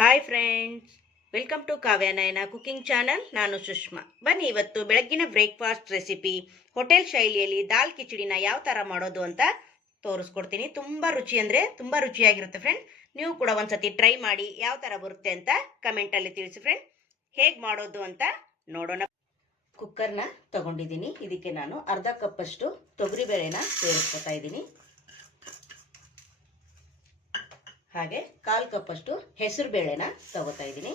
Hi friends welcome to Kavyanayana cooking channel ನಾನು ಸುಷ್ಮಾ. ಬನ್ನಿ ಇವತ್ತು ಬೆಳಗ್ಗಿನ ಬ್ರೇಕ್ಫಾಸ್ಟ್ ರೆಸಿಪಿ ಹೋಟೆಲ್ ಶೈಲಿಯಲ್ಲಿ ದಾಲ್ ಕಿಚಡಿನ ಯಾವ ಥರ ಮಾಡೋದು ಅಂತ ತೋರಿಸ್ಕೊಡ್ತೀನಿ. ತುಂಬ ರುಚಿ ಅಂದರೆ ತುಂಬ ರುಚಿಯಾಗಿರುತ್ತೆ ಫ್ರೆಂಡ್ ನೀವು ಕೂಡ ಒಂದ್ಸತಿ ಟ್ರೈ ಮಾಡಿ ಯಾವ ಥರ ಬರುತ್ತೆ ಅಂತ ಕಮೆಂಟಲ್ಲಿ ತಿಳಿಸಿ ಫ್ರೆಂಡ್ ಹೇಗೆ ಮಾಡೋದು ಅಂತ ನೋಡೋಣ. ಕುಕ್ಕರ್ನ ತಗೊಂಡಿದ್ದೀನಿ. ಇದಕ್ಕೆ ನಾನು ಅರ್ಧ ಕಪ್ಪಷ್ಟು ತೊಗರಿಬೇಳೆನ ಸೇರಿಸ್ಕೊತಾ ಇದ್ದೀನಿ. ಹಾಗೆ ಕಾಲು ಕಪ್ಪಷ್ಟು ಹೆಸರು ಬೇಳೆನ ತಗೋತಾ ಇದ್ದೀನಿ.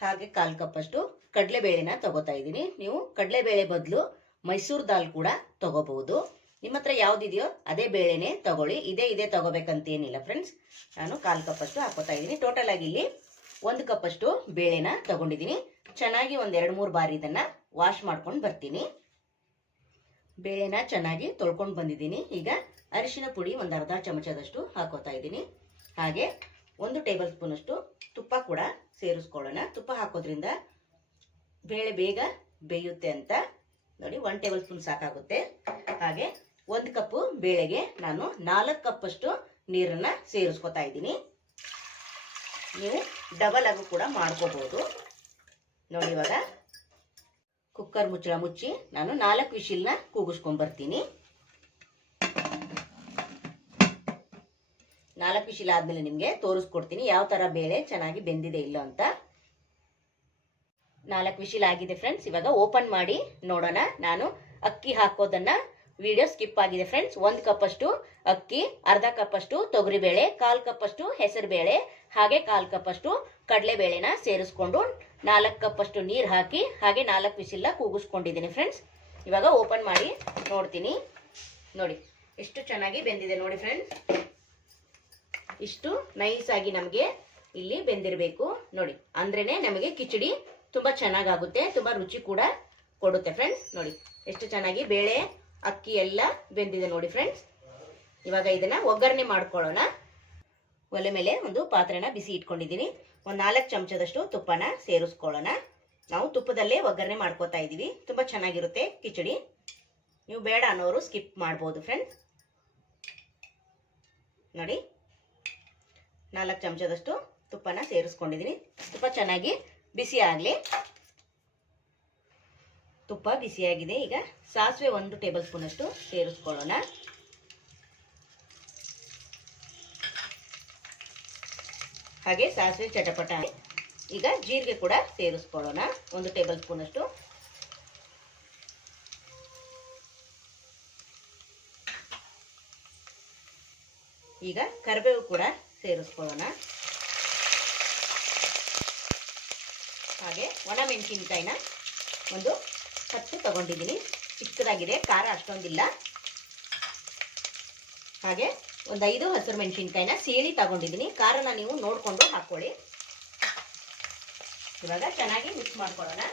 ಹಾಗೆ ಕಾಲು ಕಪ್ಪಷ್ಟು ಕಡಲೆಬೇಳೆನ ತಗೋತಾ ಇದ್ದೀನಿ. ನೀವು ಕಡಲೆಬೇಳೆ ಬದಲು ಮೈಸೂರು ದಾಲ್ ಕೂಡ ತಗೋಬಹುದು. ನಿಮ್ಮ ಹತ್ರ ಯಾವ್ದಿದೆಯೋ ಅದೇ ಬೇಳೆನೆ ತಗೊಳ್ಳಿ. ಇದೇ ಇದೇ ತಗೋಬೇಕಂತ ಏನಿಲ್ಲ ಫ್ರೆಂಡ್ಸ್ ನಾನು ಕಾಲು ಕಪ್ಪಷ್ಟು ಹಾಕೋತಾ ಇದ್ದೀನಿ. ಟೋಟಲ್ ಆಗಿ ಇಲ್ಲಿ ಒಂದು ಕಪ್ಪಷ್ಟು ಬೇಳೆನ ತಗೊಂಡಿದ್ದೀನಿ. ಚೆನ್ನಾಗಿ ಒಂದ್ ಎರಡು ಮೂರು ಬಾರಿ ಇದನ್ನ ವಾಶ್ ಮಾಡ್ಕೊಂಡು ಬರ್ತೀನಿ. ಬೇಳೆನ ಚೆನ್ನಾಗಿ ತೊಳ್ಕೊಂಡು ಬಂದಿದ್ದೀನಿ. ಈಗ ಅರಿಶಿನ ಪುಡಿ ಒಂದು ಅರ್ಧ ಚಮಚದಷ್ಟು ಹಾಕೋತಾ ಇದ್ದೀನಿ. ಹಾಗೆ ಒಂದು ಟೇಬಲ್ ಸ್ಪೂನಷ್ಟು ತುಪ್ಪ ಕೂಡ ಸೇರಿಸ್ಕೊಳ್ಳೋಣ. ತುಪ್ಪ ಹಾಕೋದ್ರಿಂದ ಬೇಳೆ ಬೇಗ ಬೇಯುತ್ತೆ ಅಂತ ನೋಡಿ ಒನ್ ಟೇಬಲ್ ಸ್ಪೂನ್ ಸಾಕಾಗುತ್ತೆ. ಹಾಗೆ ಒಂದು ಕಪ್ಪು ಬೇಳೆಗೆ ನಾನು ನಾಲ್ಕು ಕಪ್ಪಷ್ಟು ನೀರನ್ನು ಸೇರಿಸ್ಕೊತಾ ಇದ್ದೀನಿ. ನೀವು ಡಬಲ್ ಆಗು ಕೂಡ ಮಾಡ್ಕೋಬಹುದು ನೋಡಿ ಇವಾಗ ಕುಕ್ಕರ್ ಮುಚ್ಚಳ ಮುಚ್ಚಿ ನಾನು ನಾಲ್ಕು ವಿಶಿಲ್ನ ಕೂಗಿಸ್ಕೊಂಡ್ ನಾಲ್ಕು ವಿಶಿಲ್ ಆದ್ಮೇಲೆ ನಿಮಗೆ ತೋರಿಸ್ಕೊಡ್ತೀನಿ. ಯಾವ ತರ ಬೇಳೆ ಚೆನ್ನಾಗಿ ಬೆಂದಿದೆ ಇಲ್ಲ ಅಂತ. ನಾಲ್ಕು ವಿಶಿಲ್ ಆಗಿದೆ ಫ್ರೆಂಡ್ಸ್ ಇವಾಗ ಓಪನ್ ಮಾಡಿ ನೋಡೋಣ. ನಾನು ಅಕ್ಕಿ ಹಾಕೋದನ್ನ ವಿಡಿಯೋ ಸ್ಕಿಪ್ ಆಗಿದೆ ಫ್ರೆಂಡ್ಸ್ ಒಂದು ಕಪ್ಪಷ್ಟು ಅಕ್ಕಿ, ಅರ್ಧ ಕಪ್ಪಷ್ಟು ತೊಗರಿಬೇಳೆ ಕಾಲ್ ಕಪ್ಪಷ್ಟು ಹೆಸರು ಬೇಳೆ, ಹಾಗೆ ಕಾಲ್ ಕಪ್ಪಷ್ಟು ಕಡಲೆಬೇಳೆನ ಸೇರಿಸ್ಕೊಂಡು ನಾಲ್ಕು ಕಪ್ಪಷ್ಟು ನೀರು ಹಾಕಿ, ಹಾಗೆ ನಾಲ್ಕು ವಿಸಿಲ್ಲ ಕೂಗಿಸ್ಕೊಂಡಿದ್ದೀನಿ ಫ್ರೆಂಡ್ಸ್ ಇವಾಗ ಓಪನ್ ಮಾಡಿ ನೋಡ್ತೀನಿ. ನೋಡಿ, ಎಷ್ಟು ಚೆನ್ನಾಗಿ ಬೆಂದಿದೆ ನೋಡಿ ಫ್ರೆಂಡ್ಸ್ ಇಷ್ಟು ನೈಸ್ ಆಗಿ ನಮಗೆ ಇಲ್ಲಿ ಬೆಂದಿರಬೇಕು. ನೋಡಿ, ಅಂದ್ರೇನೆ ನಮಗೆ ಕಿಚಡಿ ತುಂಬಾ ಚೆನ್ನಾಗಾಗುತ್ತೆ, ತುಂಬಾ ರುಚಿ ಕೂಡ ಕೊಡುತ್ತೆ ಫ್ರೆಂಡ್ಸ್ ನೋಡಿ, ಎಷ್ಟು ಚೆನ್ನಾಗಿ ಬೇಳೆ, ಅಕ್ಕಿ ಎಲ್ಲ ಬೆಂದಿದೆ ನೋಡಿ ಫ್ರೆಂಡ್ಸ್ ಇವಾಗ ಇದನ್ನ ಒಗ್ಗರಣೆ ಮಾಡ್ಕೊಳ್ಳೋಣ. ಒಲೆ ಮೇಲೆ ಒಂದು ಪಾತ್ರೆನ ಬಿಸಿ ಇಟ್ಕೊಂಡಿದ್ದೀನಿ. ಒಂದು ನಾಲ್ಕು ಚಮಚದಷ್ಟು ತುಪ್ಪನ ಸೇರಿಸ್ಕೊಳ್ಳೋಣ. ನಾವು ತುಪ್ಪದಲ್ಲೇ ಒಗ್ಗರಣೆ ಮಾಡ್ಕೋತಾ ಇದ್ದೀವಿ ತುಂಬ ಚೆನ್ನಾಗಿರುತ್ತೆ ಕಿಚಡಿ. ನೀವು ಬೇಡ ಅನ್ನೋರು ಸ್ಕಿಪ್ ಮಾಡ್ಬೋದು ಫ್ರೆಂಡ್ಸ್ ನೋಡಿ ನಾಲ್ಕು ಚಮಚದಷ್ಟು ತುಪ್ಪನ ಸೇರಿಸ್ಕೊಂಡಿದ್ದೀನಿ. ತುಪ್ಪ ಚೆನ್ನಾಗಿ ಬಿಸಿ ಆಗಲಿ. ತುಪ್ಪ ಬಿಸಿಯಾಗಿದೆ ಈಗ ಸಾಸಿವೆ ಒಂದು ಟೇಬಲ್ ಸ್ಪೂನಷ್ಟು ಸೇರಿಸ್ಕೊಳ್ಳೋಣ. ಹಾಗೆ ಸಾಸಿವೆ ಚಟಪಟ ಈಗ ಜೀರಿಗೆ ಕೂಡ ಸೇರಿಸ್ಕೊಳ್ಳೋಣ. ಒಂದು ಟೇಬಲ್ ಸ್ಪೂನಷ್ಟು ಈಗ ಕರಿಬೇವು ಕೂಡ ಸೇರಿಸ್ಕೊಳ್ಳೋಣ. ಹಾಗೆ ಒಣ ಮೆಣಸಿನಕಾಯಿನ ಒಂದು ಹತ್ತು ತಗೊಂಡಿದ್ದೀನಿ. ಚಿಕ್ಕದಾಗಿದೆ, ಖಾರ ಅಷ್ಟೊಂದಿಲ್ಲ. ಹಾಗೆ ಒಂದು ಐದು ಹಸಿರು ಮೆಣಸಿನ್ಕಾಯಿನ ಸೀಳಿ ತಗೊಂಡಿದ್ದೀನಿ. ಖಾರನ ನೀವು ನೋಡಿಕೊಂಡು ಹಾಕ್ಕೊಳ್ಳಿ. ಇವಾಗ ಚೆನ್ನಾಗಿ ಮಿಕ್ಸ್ ಮಾಡ್ಕೊಳ್ಳೋಣ.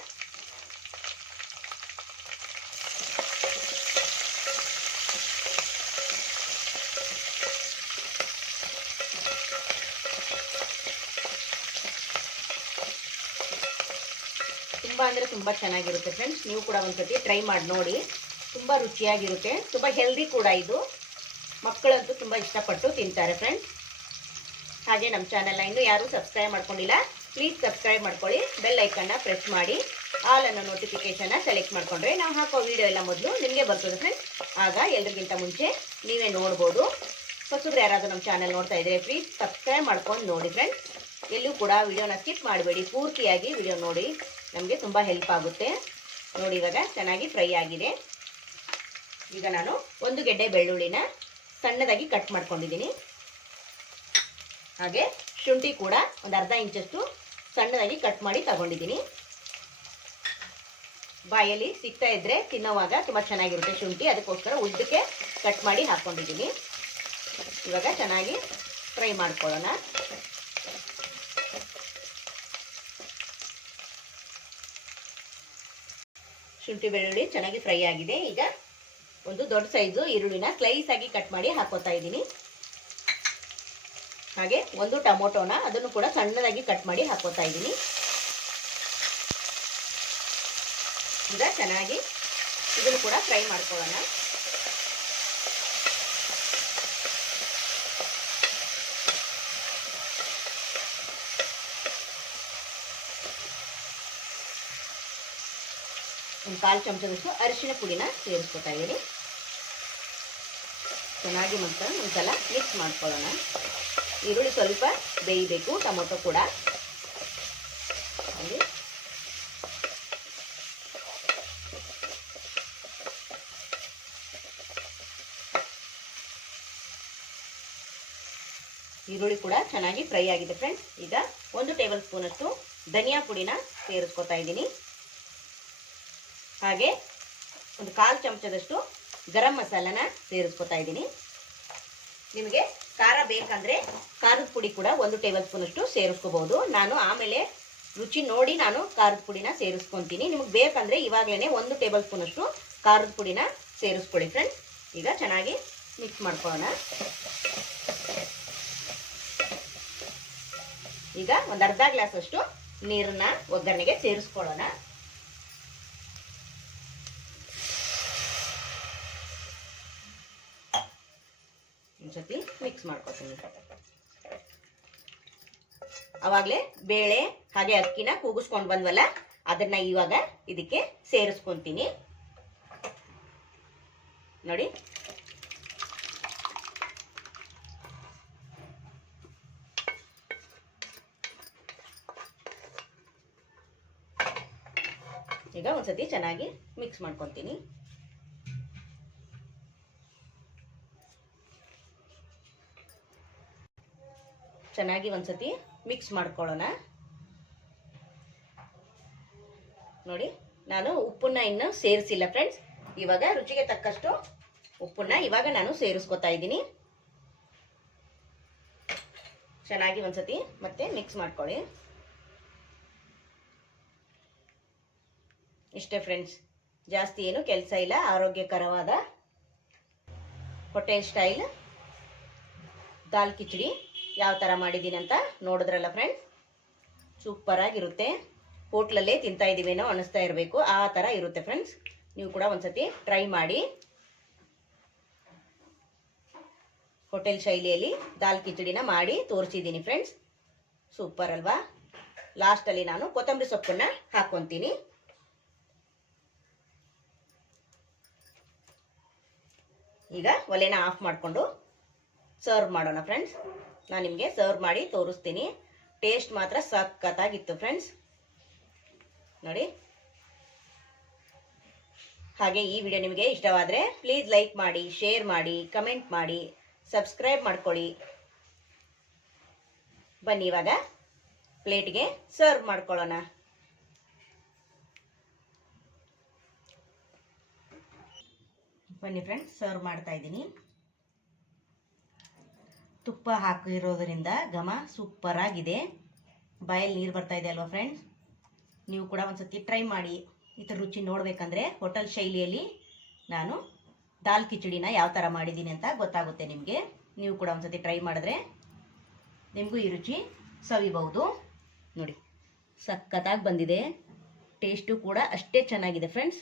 ಅಂದರೆ ತುಂಬ ಚೆನ್ನಾಗಿರುತ್ತೆ ಫ್ರೆಂಡ್ಸ್ ನೀವು ಕೂಡ ಒಂದ್ಸತಿ ಟ್ರೈ ಮಾಡಿ ನೋಡಿ. ತುಂಬ ರುಚಿಯಾಗಿರುತ್ತೆ. ತುಂಬ ಹೆಲ್ದಿ ಕೂಡ ಇದು. ಮಕ್ಕಳಂತೂ ತುಂಬ ಇಷ್ಟಪಟ್ಟು ತಿಂತಾರೆ ಫ್ರೆಂಡ್ಸ್ ಹಾಗೆ ನಮ್ಮ ಚಾನಲ್ನ ಇನ್ನೂ ಯಾರೂ ಸಬ್ಸ್ಕ್ರೈಬ್ ಮಾಡ್ಕೊಂಡಿಲ್ಲ ಪ್ಲೀಸ್ ಸಬ್ಸ್ಕ್ರೈಬ್ ಮಾಡ್ಕೊಳ್ಳಿ. ಬೆಲ್ ಐಕನ್ನ ಪ್ರೆಸ್ ಮಾಡಿ. ಆಲ್ ಅನ್ನೋ ಸೆಲೆಕ್ಟ್ ಮಾಡ್ಕೊಂಡ್ರೆ ನಾವು ಹಾಕೋ ವಿಡಿಯೋ ಎಲ್ಲ ಮೊದಲು ನಿಮಗೆ ಬರ್ತದೆ ಫ್ರೆಂಡ್ಸ್ ಆಗ ಎಲ್ರಿಗಿಂತ ಮುಂಚೆ ನೀವೇ ನೋಡ್ಬೋದು. ಹೊಸಬ್ರು ಯಾರಾದರೂ ನಮ್ಮ ಚಾನಲ್ ನೋಡ್ತಾ ಇದ್ರೆ ಪ್ಲೀಸ್ ಸಬ್ಸ್ಕ್ರೈಬ್ ಮಾಡ್ಕೊಂಡು ನೋಡಿ ಫ್ರೆಂಡ್ಸ್ ಎಲ್ಲೂ ಕೂಡ ವಿಡಿಯೋನ ಸ್ಕಿಪ್ ಮಾಡಬೇಡಿ. ಪೂರ್ತಿಯಾಗಿ ವಿಡಿಯೋ ನೋಡಿ. ನಮಗೆ ತುಂಬ ಹೆಲ್ಪ್ ಆಗುತ್ತೆ. ನೋಡಿ ಇವಾಗ ಚೆನ್ನಾಗಿ ಫ್ರೈ ಆಗಿದೆ. ಈಗ ನಾನು ಒಂದು ಗೆಡ್ಡೆ ಬೆಳ್ಳುಳ್ಳಿನ ಸಣ್ಣದಾಗಿ ಕಟ್ ಮಾಡ್ಕೊಂಡಿದ್ದೀನಿ. ಹಾಗೆ ಶುಂಠಿ ಕೂಡ ಒಂದು ಅರ್ಧ ಇಂಚಷ್ಟು ಸಣ್ಣದಾಗಿ ಕಟ್ ಮಾಡಿ ತಗೊಂಡಿದ್ದೀನಿ. ಬಾಯಲ್ಲಿ ಸಿಗ್ತಾ ಇದ್ರೆ ತಿನ್ನೋವಾಗ ತುಂಬ ಚೆನ್ನಾಗಿರುತ್ತೆ ಶುಂಠಿ. ಅದಕ್ಕೋಸ್ಕರ ಉದ್ದಕ್ಕೆ ಕಟ್ ಮಾಡಿ ಹಾಕ್ಕೊಂಡಿದ್ದೀನಿ ಇವಾಗ ಚೆನ್ನಾಗಿ ಫ್ರೈ ಮಾಡ್ಕೊಳ್ಳೋಣ. ಶುಂಠಿ ಬೆಳ್ಳುಳ್ಳಿ ಚೆನ್ನಾಗಿ ಫ್ರೈ ಆಗಿದೆ. ಈಗ ಒಂದು ದೊಡ್ಡ ಸೈಜು ಈರುಳ್ಳಿನ ಸ್ಲೈಸ್ ಆಗಿ ಕಟ್ ಮಾಡಿ ಹಾಕೋತಾ ಇದ್ದೀನಿ. ಹಾಗೆ ಒಂದು ಟೊಮೊಟೊನ ಅದನ್ನು ಕೂಡ ಸಣ್ಣದಾಗಿ ಕಟ್ ಮಾಡಿ ಹಾಕೋತಾ ಇದ್ದೀನಿ. ಈಗ ಚೆನ್ನಾಗಿ ಇದನ್ನು ಕೂಡ ಫ್ರೈ ಮಾಡ್ಕೊಳ್ಳೋಣ. ಒಂದು ಕಾಲು ಚಮಚದಷ್ಟು ಅರಿಶಿನ ಪುಡಿನ ಸೇರಿಸ್ಕೊತಾ ಇದ್ದೀನಿ. ಚೆನ್ನಾಗಿ ಮತ್ತು ಒಂದ್ಸಲ ಮಿಕ್ಸ್ ಮಾಡ್ಕೊಳ್ಳೋಣ. ಈರುಳ್ಳಿ ಸ್ವಲ್ಪ ಬೇಯಬೇಕು, ಟೊಮೊಟೊ ಕೂಡ. ಈರುಳ್ಳಿ ಕೂಡ ಚೆನ್ನಾಗಿ ಫ್ರೈ ಆಗಿದೆ ಫ್ರೆಂಡ್ಸ್. ಈಗ ಒಂದು ಟೇಬಲ್ ಸ್ಪೂನ್ ಅಷ್ಟು ಧನಿಯಾ ಪುಡಿನ ಸೇರಿಸ್ಕೊತಾ ಇದ್ದೀನಿ. ಹಾಗೆ ಒಂದು ಕಾಲು ಚಮಚದಷ್ಟು ಗರಂ ಮಸಾಲನ ಸೇರಿಸ್ಕೊತಾ ಇದ್ದೀನಿ. ನಿಮಗೆ ಖಾರ ಬೇಕಂದ್ರೆ ಖಾರದ ಪುಡಿ ಕೂಡ ಒಂದು ಟೇಬಲ್ ಸ್ಪೂನ್ ಅಷ್ಟು ಸೇರಿಸ್ಕೋಬಹುದು ನಾನು ಆಮೇಲೆ ರುಚಿ ನೋಡಿ ನಾನು ಖಾರದ ಪುಡಿನ ಸೇರಿಸ್ಕೊತೀನಿ. ನಿಮಗೆ ಬೇಕಂದ್ರೆ ಇವಾಗಲೇ ಒಂದು ಟೇಬಲ್ ಸ್ಪೂನ್ ಅಷ್ಟು ಖಾರದ ಪುಡಿನ ಸೇರಿಸ್ಕೊಳ್ಳಿ ಫ್ರೆಂಡ್ಸ್ ಈಗ ಚೆನ್ನಾಗಿ ಮಿಕ್ಸ್ ಮಾಡ್ಕೊಳ್ಳೋಣ. ಈಗ ಒಂದು ಅರ್ಧ ಗ್ಲಾಸ್ ಅಷ್ಟು ನೀರನ್ನ ಒಗ್ಗರಣೆಗೆ ಸೇರಿಸ್ಕೊಳ್ಳೋಣ ಒಂದ್ಸತಿ ಮಿಕ್ಸ್ ಮಾಡ್ಕೊತೀನಿ. ಅವಾಗಲೇ ಬೇಳೆ, ಹಾಗೆ ಅಕ್ಕಿನ ಕೂಗಿಸ್ಕೊಂಡು ಬಂದ್ವಲ್ಲ, ಅದನ್ನ ಇವಾಗ ಇದಕ್ಕೆ ಸೇರಿಸ್ಕೊಂತೀನಿ. ನೋಡಿ. ಈಗ ಒಂದ್ಸತಿ ಚೆನ್ನಾಗಿ ಮಿಕ್ಸ್ ಮಾಡ್ಕೊತೀನಿ. ಚೆನ್ನಾಗಿ ಒಂದ್ಸತಿ ಮಿಕ್ಸ್ ಮಾಡ್ಕೊಳ್ಳೋಣ. ನೋಡಿ, ನಾನು ಉಪ್ಪನ್ನ ಇನ್ನು ಸೇರಿಸಿಲ್ಲ ಫ್ರೆಂಡ್ಸ್ ಇವಾಗ ರುಚಿಗೆ ತಕ್ಕಷ್ಟು ಉಪ್ಪನ್ನ ಇವಾಗ ನಾನು ಸೇರಿಸ್ಕೊತಾ ಇದ್ದೀನಿ. ಚೆನ್ನಾಗಿ ಒಂದ್ಸತಿ ಮತ್ತೆ ಮಿಕ್ಸ್ ಮಾಡ್ಕೊಳ್ಳಿ. ಇಷ್ಟೇ ಫ್ರೆಂಡ್ಸ್ ಜಾಸ್ತಿ ಏನು ಕೆಲಸ ಇಲ್ಲ, ಆರೋಗ್ಯಕರವಾದ ಹೊಟ್ಟೆ ಸ್ಟೈಲ್ ದಾಲ್ ಕಿಚಡಿ ಯಾವ ಥರ ಮಾಡಿದ್ದೀನಿ ಅಂತ ನೋಡಿದ್ರಲ್ಲ ಫ್ರೆಂಡ್ಸ್ ಸೂಪರ್ ಆಗಿರುತ್ತೆ. ಹೋಟ್ಲಲ್ಲೇ ತಿಂತಾ ಇದ್ದೀವೇನೋ ಅನಿಸ್ತಾ ಇರಬೇಕು. ಆ ಥರ ಇರುತ್ತೆ ಫ್ರೆಂಡ್ಸ್ ನೀವು ಕೂಡ ಒಂದ್ಸತಿ ಟ್ರೈ ಮಾಡಿ. ಹೋಟೆಲ್ ಶೈಲಿಯಲ್ಲಿ ದಾಲ್ ಕಿಚಡಿನ ಮಾಡಿ ತೋರಿಸಿದ್ದೀನಿ ಫ್ರೆಂಡ್ಸ್ ಸೂಪರ್ ಅಲ್ವಾ? ಲಾಸ್ಟಲ್ಲಿ ನಾನು ಕೊತ್ತಂಬರಿ ಸೊಪ್ಪನ್ನ ಹಾಕ್ಕೊತೀನಿ ಈಗ ಒಲೆನ ಆಫ್ ಮಾಡಿಕೊಂಡು ಸರ್ವ್ ಮಾಡೋಣ ಫ್ರೆಂಡ್ಸ್ ನಾನು ನಿಮಗೆ ಸರ್ವ್ ಮಾಡಿ ತೋರಿಸ್ತೀನಿ. ಟೇಸ್ಟ್ ಮಾತ್ರ ಸಖತ್ತಾಗಿತ್ತು ಫ್ರೆಂಡ್ಸ್ ನೋಡಿ. ಹಾಗೆ ಈ ವಿಡಿಯೋ ನಿಮಗೆ ಇಷ್ಟವಾದರೆ ಪ್ಲೀಸ್ ಲೈಕ್ ಮಾಡಿ ಶೇರ್ ಮಾಡಿ ಕಮೆಂಟ್ ಮಾಡಿ ಸಬ್ಸ್ಕ್ರೈಬ್ ಮಾಡ್ಕೊಳ್ಳಿ. ಬನ್ನಿ ಇವಾಗ ಪ್ಲೇಟ್ಗೆ ಸರ್ವ್ ಮಾಡ್ಕೊಳ್ಳೋಣ. ಬನ್ನಿ ಫ್ರೆಂಡ್ಸ್ ಸರ್ವ್ ಮಾಡ್ತಾ ಇದ್ದೀನಿ. ತುಪ್ಪ ಹಾಕಿರೋದರಿಂದ ಘಮ ಸೂಪರ್ ಆಗಿದೆ. ಬಾಯಲ್ಲಿ ನೀರು ಬರ್ತಾ ಇದೆ ಅಲ್ವಾ ಫ್ರೆಂಡ್ಸ್ ನೀವು ಕೂಡ ಒಂದ್ಸತಿ ಟ್ರೈ ಮಾಡಿ ಈ ಥರ ರುಚಿ ನೋಡಬೇಕಂದ್ರೆ ಹೋಟೆಲ್ ಶೈಲಿಯಲ್ಲಿ ನಾನು ದಾಲ್ ಕಿಚಡಿನ ಯಾವ ಥರ ಮಾಡಿದ್ದೀನಿ ಅಂತ ಗೊತ್ತಾಗುತ್ತೆ ನಿಮಗೆ. ನೀವು ಕೂಡ ಒಂದ್ಸತಿ ಟ್ರೈ ಮಾಡಿದ್ರೆ ನಿಮಗೂ ಈ ರುಚಿ ಸವಿಬಹುದು. ನೋಡಿ, ಸಖತ್ತಾಗಿ ಬಂದಿದೆ. ಟೇಸ್ಟು ಕೂಡ ಅಷ್ಟೇ ಚೆನ್ನಾಗಿದೆ ಫ್ರೆಂಡ್ಸ್